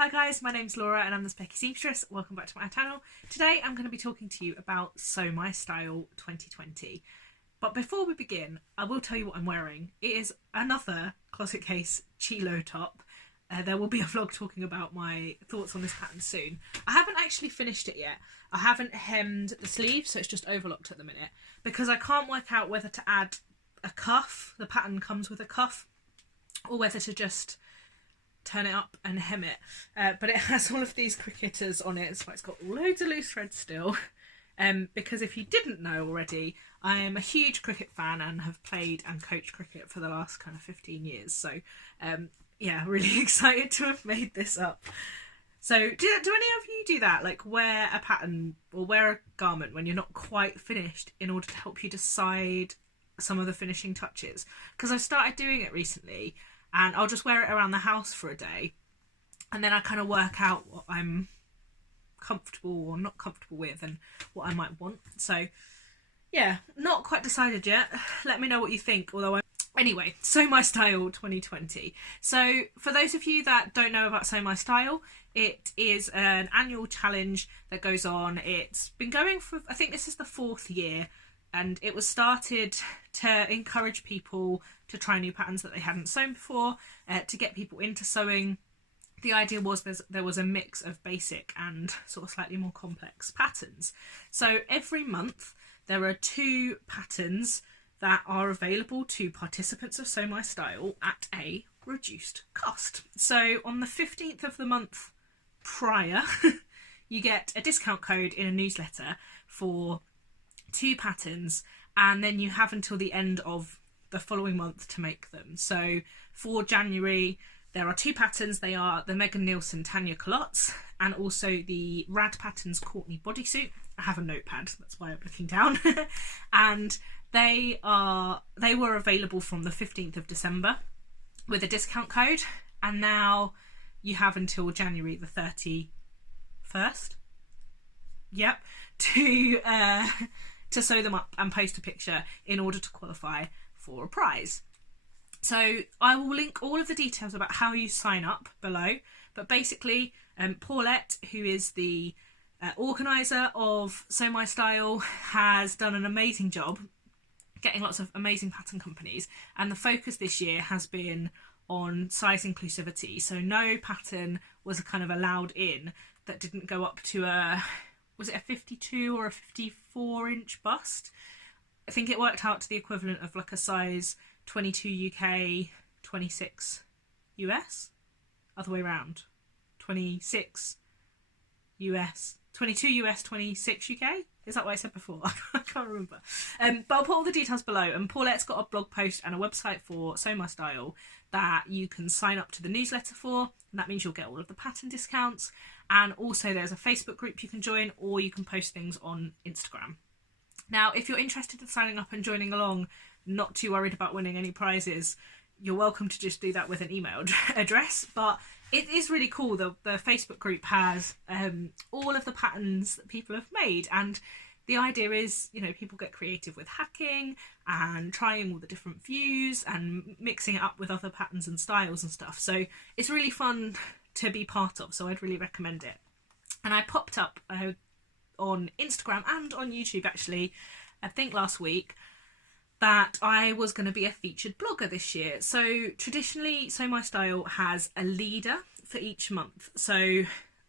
Hi guys, my name's Laura and I'm the Specky Seamstress. Welcome back to my channel. Today I'm going to be talking to you about Sew My Style 2020. But before we begin, I will tell you what I'm wearing. It is another Closet Case Chilo top. There will be a vlog talking about my thoughts on this pattern soon. I haven't actually finished it yet. I haven't hemmed the sleeve, so it's just overlocked at the minute. Because I can't work out whether to add a cuff, the pattern comes with a cuff, or whether to just turn it up and hem it. But it has all of these cricketers on it, so it's got loads of loose threads still. Because if you didn't know already, I am a huge cricket fan and have played and coached cricket for the last kind of 15 years. So yeah, really excited to have made this up. So do any of you do that? Like wear a pattern or wear a garment when you're not quite finished in order to help you decide some of the finishing touches? Because I've started doing it recently and I'll just wear it around the house for a day and then I kind of work out what I'm comfortable or not comfortable with and what I might want. So yeah, not quite decided yet. Let me know what you think, although anyway, Sew My Style 2020. So for those of you that don't know about Sew My Style, it is an annual challenge that goes on. It's been going for, I think this is the 4th year, and it was started to encourage people to try new patterns that they hadn't sewn before, to get people into sewing. The idea was there was a mix of basic and sort of slightly more complex patterns. So every month there are 2 patterns that are available to participants of Sew My Style at a reduced cost. So on the 15th of the month prior, you get a discount code in a newsletter for 2 patterns, and then you have until the end of the following month to make them. So for January, there are 2 patterns. They are the Megan Nielsen Tanya culottes and also the Rad Patterns Courtney bodysuit. I have a notepad, that's why I'm looking down. And they were available from the 15th of December with a discount code, and now you have until January the 31st. Yep, to sew them up and post a picture in order to qualify for a prize. So I will link all of the details about how you sign up below, but basically Paulette, who is the organiser of Sew My Style, has done an amazing job getting lots of amazing pattern companies, and the focus this year has been on size inclusivity. So no pattern was kind of allowed in that didn't go up to was it a 52 or a 54 inch bust? I think it worked out to the equivalent of like a size 22 UK, 26 US, other way around, 26 US, 22 US, 26 UK. Is that what I said before? I can't remember. But I'll put all the details below, and Paulette's got a blog post and a website for Sew My Style that you can sign up to the newsletter for, and that means you'll get all of the pattern discounts. And also there's a Facebook group you can join, or you can post things on Instagram. Now, if you're interested in signing up and joining along, not too worried about winning any prizes, you're welcome to just do that with an email address. But it is really cool. The Facebook group has all of the patterns that people have made, and the idea is, you know, people get creative with hacking and trying all the different views and mixing it up with other patterns and styles and stuff. So it's really fun to be part of, so I'd really recommend it. And I popped up on Instagram and on YouTube actually, I think last week, that I was going to be a featured blogger this year. So traditionally Sew My Style has a leader for each month. So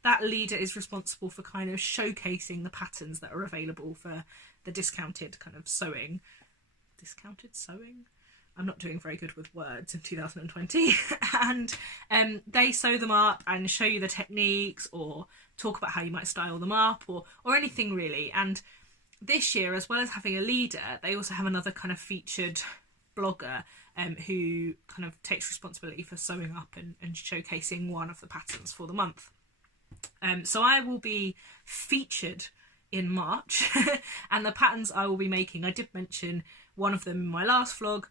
that leader is responsible for kind of showcasing the patterns that are available for the discounted kind of sewing. Discounted sewing? I'm not doing very good with words in 2020. And they sew them up and show you the techniques or talk about how you might style them up or anything really. And this year, as well as having a leader, they also have another kind of featured blogger who kind of takes responsibility for sewing up and showcasing one of the patterns for the month. So I will be featured in March and the patterns I will be making, I did mention one of them in my last vlog,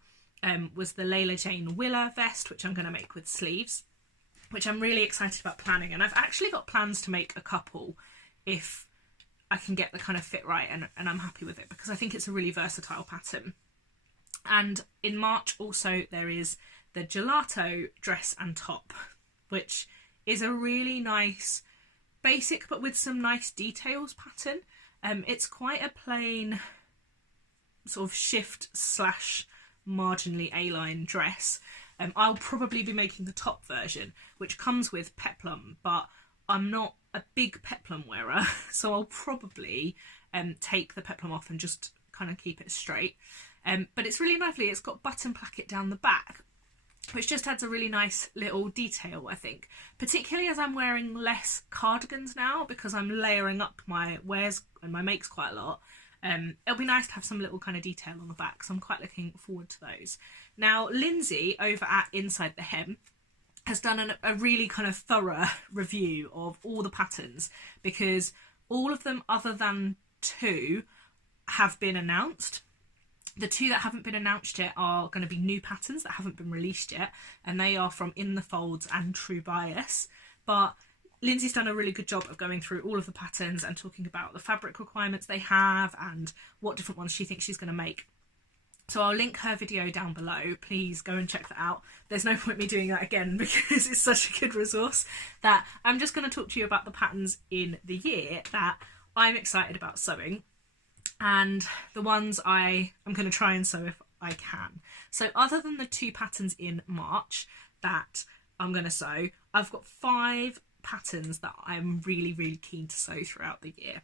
was the Layla Jane Willer vest, which I'm going to make with sleeves, which I'm really excited about planning. And I've actually got plans to make a couple if I can get the kind of fit right and I'm happy with it, because I think it's a really versatile pattern. And in March also there is the gelato dress and top, which is a really nice, basic but with some nice details pattern. It's quite a plain sort of shift slash marginally A-line dress. I'll probably be making the top version, which comes with peplum, but I'm not a big peplum wearer, so I'll probably take the peplum off and just kind of keep it straight. But it's really lovely. It's got button placket down the back, which just adds a really nice little detail, I think. Particularly as I'm wearing less cardigans now, because I'm layering up my wears and my makes quite a lot. It'll be nice to have some little kind of detail on the back, so I'm quite looking forward to those. Now, Lindsay over at Inside the Hem has done a really kind of thorough review of all the patterns, because all of them other than 2 have been announced. The 2 that haven't been announced yet are going to be new patterns that haven't been released yet, and they are from In the Folds and True Bias. But Lindsay's done a really good job of going through all of the patterns and talking about the fabric requirements they have and what different ones she thinks she's going to make. So I'll link her video down below. Please go and check that out. There's no point me doing that again because it's such a good resource that I'm just going to talk to you about the patterns in the year that I'm excited about sewing and the ones I am going to try and sew if I can. So other than the 2 patterns in March that I'm going to sew, I've got 5 patterns that I'm really, really keen to sew throughout the year.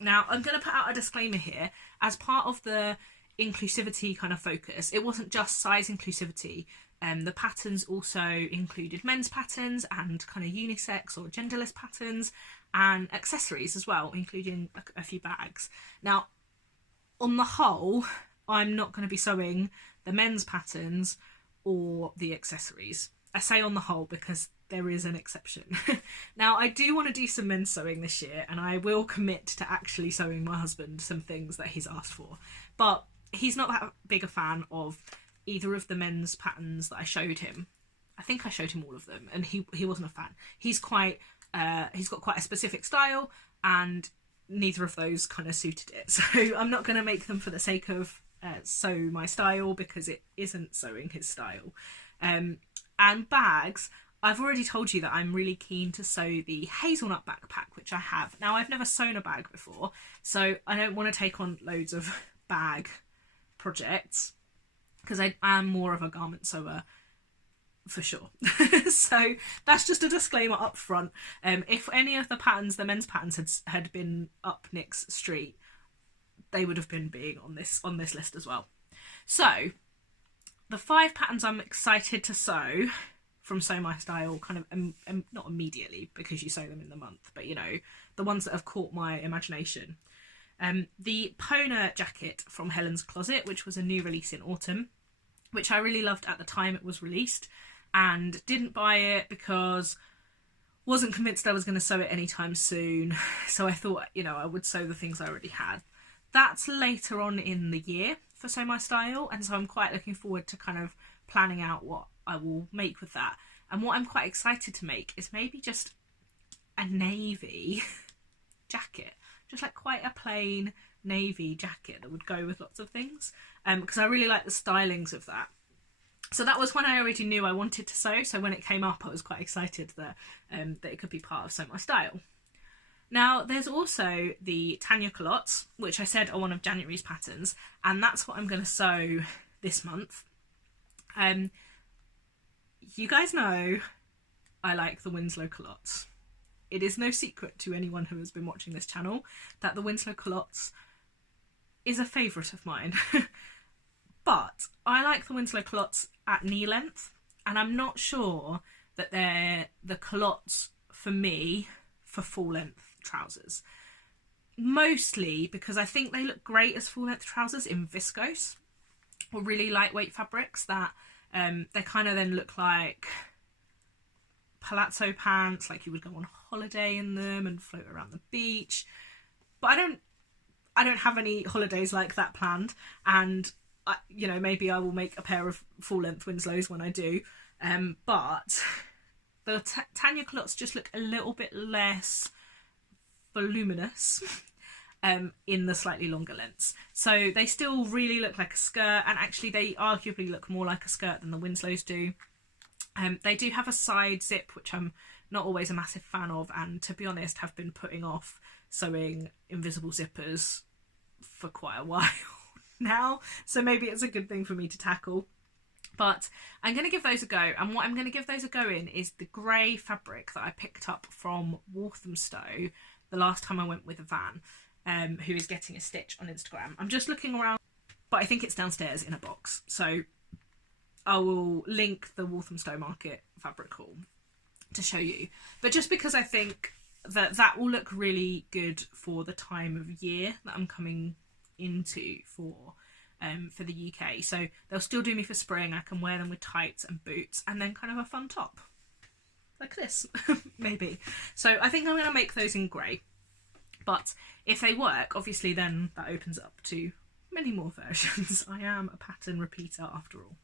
Now, I'm going to put out a disclaimer here. As part of the inclusivity kind of focus, it wasn't just size inclusivity. The patterns also included men's patterns and kind of unisex or genderless patterns and accessories as well, including a few bags. Now, on the whole, I'm not going to be sewing the men's patterns or the accessories. I say on the whole because there is an exception. Now, I do want to do some men's sewing this year, and I will commit to actually sewing my husband some things that he's asked for. But he's not that big a fan of either of the men's patterns that I showed him. I think I showed him all of them, and he wasn't a fan. He's got quite a specific style, and neither of those kind of suited it. So I'm not going to make them for the sake of sew my style, because it isn't sewing his style. And bags, I've already told you that I'm really keen to sew the hazelnut backpack, which I have. Now, I've never sewn a bag before, so I don't want to take on loads of bag projects, because I am more of a garment sewer for sure. So that's just a disclaimer up front. If any of the patterns, the men's patterns, had been up Nick's street, they would have been being on this list as well. So the 5 patterns I'm excited to sew from Sew My Style, kind of not immediately because you sew them in the month, but you know, the ones that have caught my imagination. The Pona jacket from Helen's Closet, which was a new release in autumn, which I really loved at the time it was released, and didn't buy it because wasn't convinced I was going to sew it anytime soon. So I thought, you know, I would sew the things I already had. That's later on in the year for Sew My Style, and so I'm quite looking forward to kind of planning out what I will make with that. And what I'm quite excited to make is maybe just a navy jacket, just like quite a plain navy jacket that would go with lots of things, because I really like the stylings of that. So that was one I already knew I wanted to sew, so when it came up I was quite excited that it could be part of Sew My Style. Now, there's also the Tanya culottes, which I said are one of January's patterns, and that's what I'm going to sew this month. You guys know I like the Winslow culottes. It is no secret to anyone who has been watching this channel that the Winslow culottes is a favourite of mine. But I like the Winslow culottes at knee length, and I'm not sure that they're the culottes for me for full length trousers. Mostly because I think they look great as full length trousers in viscose or really lightweight fabrics that they kind of then look like palazzo pants, like you would go on holiday in them and float around the beach. But I don't have any holidays like that planned, and you know, maybe I will make a pair of full-length Winslows when I do. But the Tanya culottes just look a little bit less voluminous in the slightly longer lengths. So they still really look like a skirt, and actually they arguably look more like a skirt than the Winslows do. They do have a side zip, which I'm not always a massive fan of, and to be honest have been putting off sewing invisible zippers for quite a while now, so maybe it's a good thing for me to tackle. But I'm going to give those a go, and what I'm going to give those a go in is the grey fabric that I picked up from Walthamstow the last time I went with a van, who is getting a stitch on Instagram. I'm just looking around, but I think it's downstairs in a box, so I will link the Walthamstow Market fabric haul to show you. But just because I think that will look really good for the time of year that I'm coming into for the UK. So they'll still do me for spring. I can wear them with tights and boots and then kind of a fun top like this maybe. So I think I'm going to make those in grey, but if they work, obviously then that opens up to many more versions. I am a pattern repeater after all.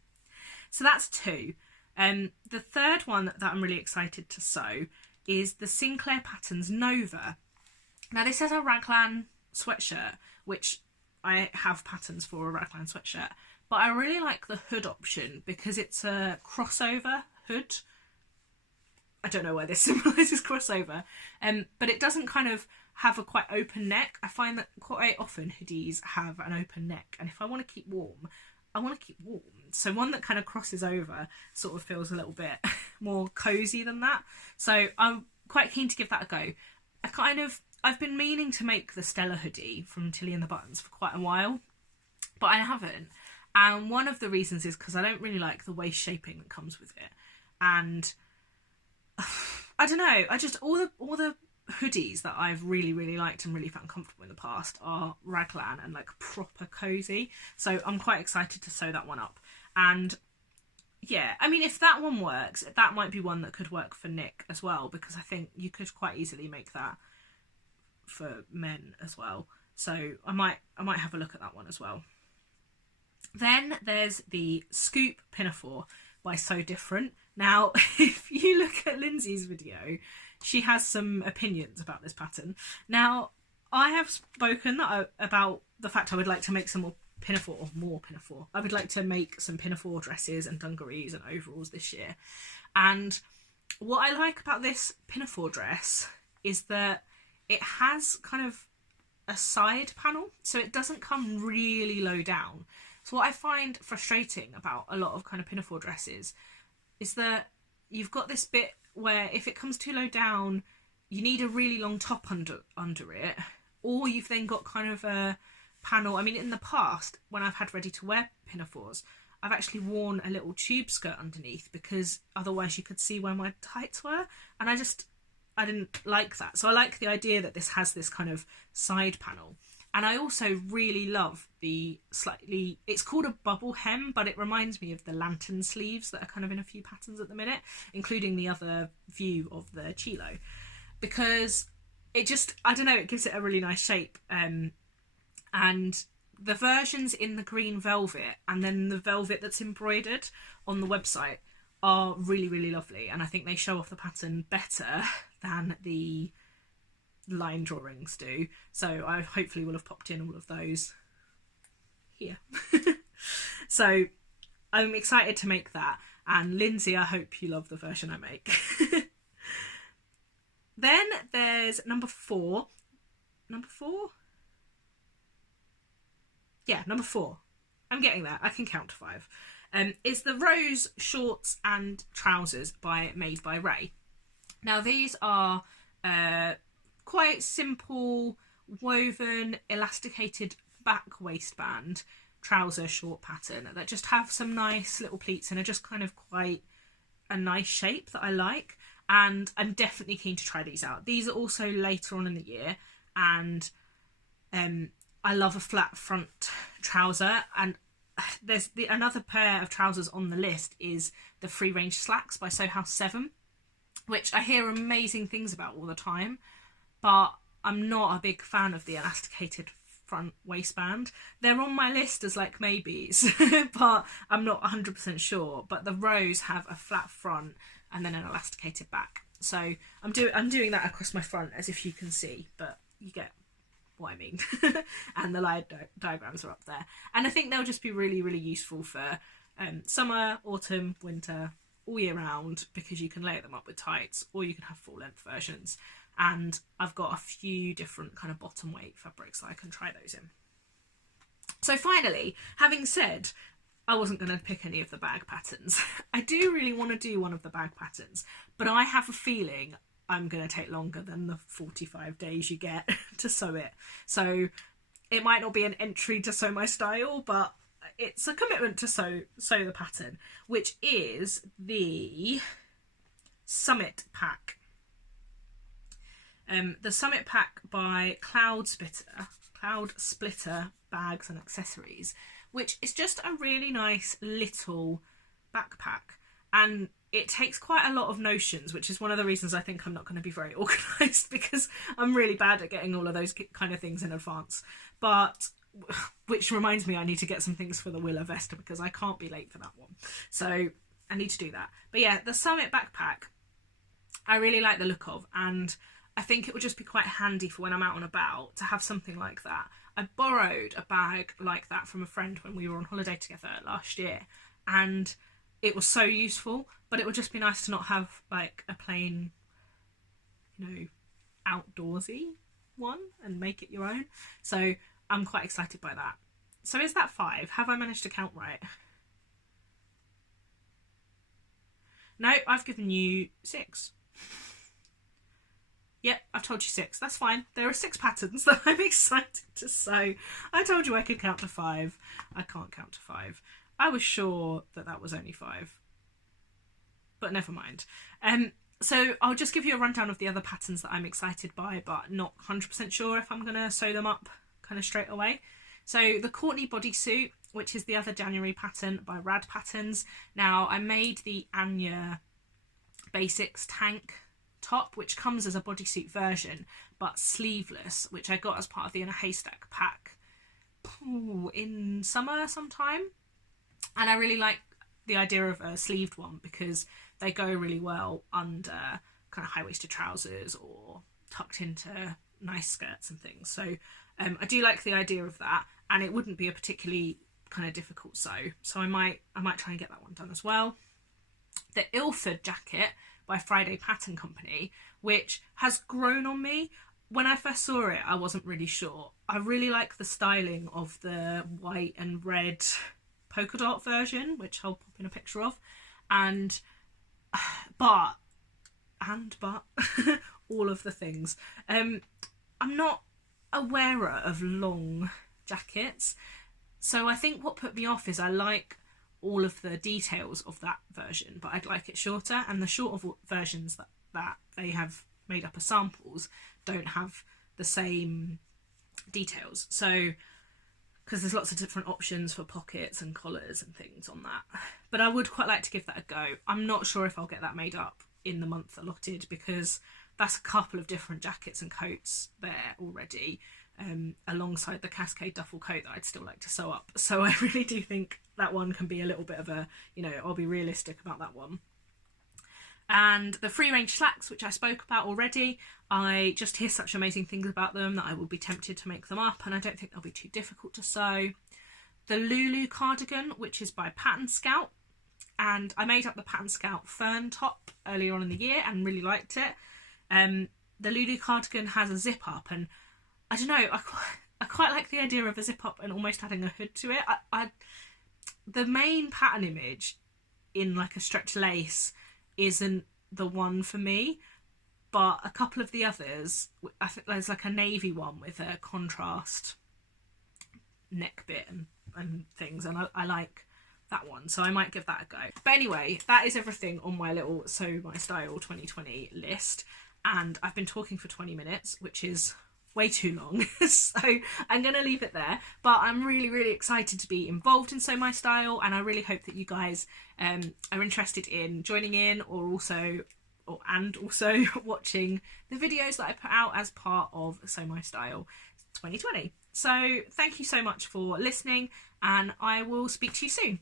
So that's 2. The third one that I'm really excited to sew is the Sinclair Patterns Nova. Now this is a raglan sweatshirt, which I have patterns for a raglan sweatshirt, but I really like the hood option because it's a crossover hood. I don't know why this symbolises crossover, but it doesn't kind of have a quite open neck. I find that quite often hoodies have an open neck, and if I want to keep warm, I want to keep warm. So one that kind of crosses over sort of feels a little bit more cosy than that. So I'm quite keen to give that a go. I've been meaning to make the Stella hoodie from Tilly and the Buttons for quite a while, but I haven't. And one of the reasons is because I don't really like the waist shaping that comes with it. And I don't know, I just, all the hoodies that I've really, really liked and really found comfortable in the past are raglan and like proper cozy. So I'm quite excited to sew that one up. And yeah, I mean, if that one works, that might be one that could work for Nick as well, because I think you could quite easily make that for men as well. So I might have a look at that one as well. Then there's the Scoop Pinafore by So Different. Now, if you look at Lindsay's video, she has some opinions about this pattern. Now, I have spoken about the fact I would like to make some more pinafore. I would like to make some pinafore dresses and dungarees and overalls this year. And what I like about this pinafore dress is that it has kind of a side panel, so it doesn't come really low down. So what I find frustrating about a lot of kind of pinafore dresses is that you've got this bit where if it comes too low down, you need a really long top under it, or you've then got kind of a panel. I mean, in the past, when I've had ready to wear pinafores, I've actually worn a little tube skirt underneath because otherwise you could see where my tights were, and I didn't like that. So I like the idea that this has this kind of side panel. And I also really love the it's called a bubble hem, but it reminds me of the lantern sleeves that are kind of in a few patterns at the minute, including the other view of the chilo, because it just, I don't know, it gives it a really nice shape. And the versions in the green velvet and then the velvet that's embroidered on the website are really, really lovely. And I think they show off the pattern better than the line drawings do. So I hopefully will have popped in all of those here. So I'm excited to make that. And Lindsay, I hope you love the version I make. Then there's number 4. Number 4? Yeah, number 4. I'm getting there. I can count to 5. Is the Rose shorts and trousers made by Ray. Now these are quite simple woven elasticated back waistband trouser short pattern that just have some nice little pleats and are just kind of quite a nice shape that I like, and I'm definitely keen to try these out. These are also later on in the year, and I love a flat front trouser, and there's another pair of trousers on the list is the Free Range Slacks by Sew House 7, which I hear amazing things about all the time, but I'm not a big fan of the elasticated front waistband. They're on my list as like maybes, but I'm not 100% sure. But the Rose have a flat front and then an elasticated back. So I'm doing that across my front, as if you can see, but you get what I mean. And the line diagrams are up there. And I think they'll just be really, really useful for summer, autumn, winter, all year round because you can layer them up with tights, or you can have full length versions. And I've got a few different kind of bottom weight fabrics that I can try those in. So finally, having said I wasn't going to pick any of the bag patterns, I do really want to do one of the bag patterns, but I have a feeling I'm going to take longer than the 45 days you get to sew it. So it might not be an entry to Sew My Style, but it's a commitment to sew the pattern, which is the Summit Pack. The Summit Pack by Cloud Splitter Bags and Accessories, which is just a really nice little backpack, and it takes quite a lot of notions, which is one of the reasons I think I'm not going to be very organised, because I'm really bad at getting all of those kind of things in advance. But which reminds me, I need to get some things for the Willow Vesta because I can't be late for that one, so I need to do that. But yeah, the Summit backpack I really like the look of, and I think it would just be quite handy for when I'm out and about to have something like that. I borrowed a bag like that from a friend when we were on holiday together last year, and it was so useful, but it would just be nice to not have like a plain, you know, outdoorsy one and make it your own. So I'm quite excited by that. So is that 5? Have I managed to count right? No, I've given you 6. Yep, I've told you 6. That's fine. There are 6 patterns that I'm excited to sew. I told you I could count to 5. I can't count to 5. I was sure that that was only 5. But never mind. So I'll just give you a rundown of the other patterns that I'm excited by, but not 100% sure if I'm going to sew them up kind of straight away. So the Courtney bodysuit, which is the other January pattern by Rad Patterns. Now, I made the Anya Basics tank top, which comes as a bodysuit version but sleeveless, which I got as part of the In a Haystack pack in summer sometime, and I really like the idea of a sleeved one because they go really well under kind of high-waisted trousers or tucked into nice skirts and things. So I do like the idea of that, and it wouldn't be a particularly kind of difficult sew, so I might try and get that one done as well. The Ilford jacket by Friday Pattern Company, which has grown on me. When I first saw it, I wasn't really sure. I really like the styling of the white and red polka dot version, which I'll pop in a picture of, but all of the things. I'm not a wearer of long jackets, so I think what put me off is I like all of the details of that version, but I'd like it shorter, and the shorter versions that they have made up as samples don't have the same details. So, because there's lots of different options for pockets and collars and things on that. But I would quite like to give that a go. I'm not sure if I'll get that made up in the month allotted, because that's a couple of different jackets and coats there already, alongside the Cascade duffel coat that I'd still like to sew up. So I really do think that one can be a little bit of a, you know, I'll be realistic about that one. And the free range slacks, which I spoke about already, I just hear such amazing things about them that I will be tempted to make them up, and I don't think they'll be too difficult to sew. The Lulu cardigan, which is by Pattern Scout, and I made up the Pattern Scout fern top earlier on in the year and really liked it. The Lulu cardigan has a zip up, and I don't know, I quite like the idea of a zip up and almost adding a hood to it. The main pattern image in like a stretch lace isn't the one for me, but a couple of the others, I think there's like a navy one with a contrast neck bit and things, and I like that one, so I might give that a go. But anyway, that is everything on my little Sew My Style 2020 list, and I've been talking for 20 minutes, which is way too long, so I'm going to leave it there. But I'm really excited to be involved in Sew My Style, and I really hope that you guys are interested in joining in, or also watching the videos that I put out as part of Sew My Style 2020. So thank you so much for listening, and I will speak to you soon.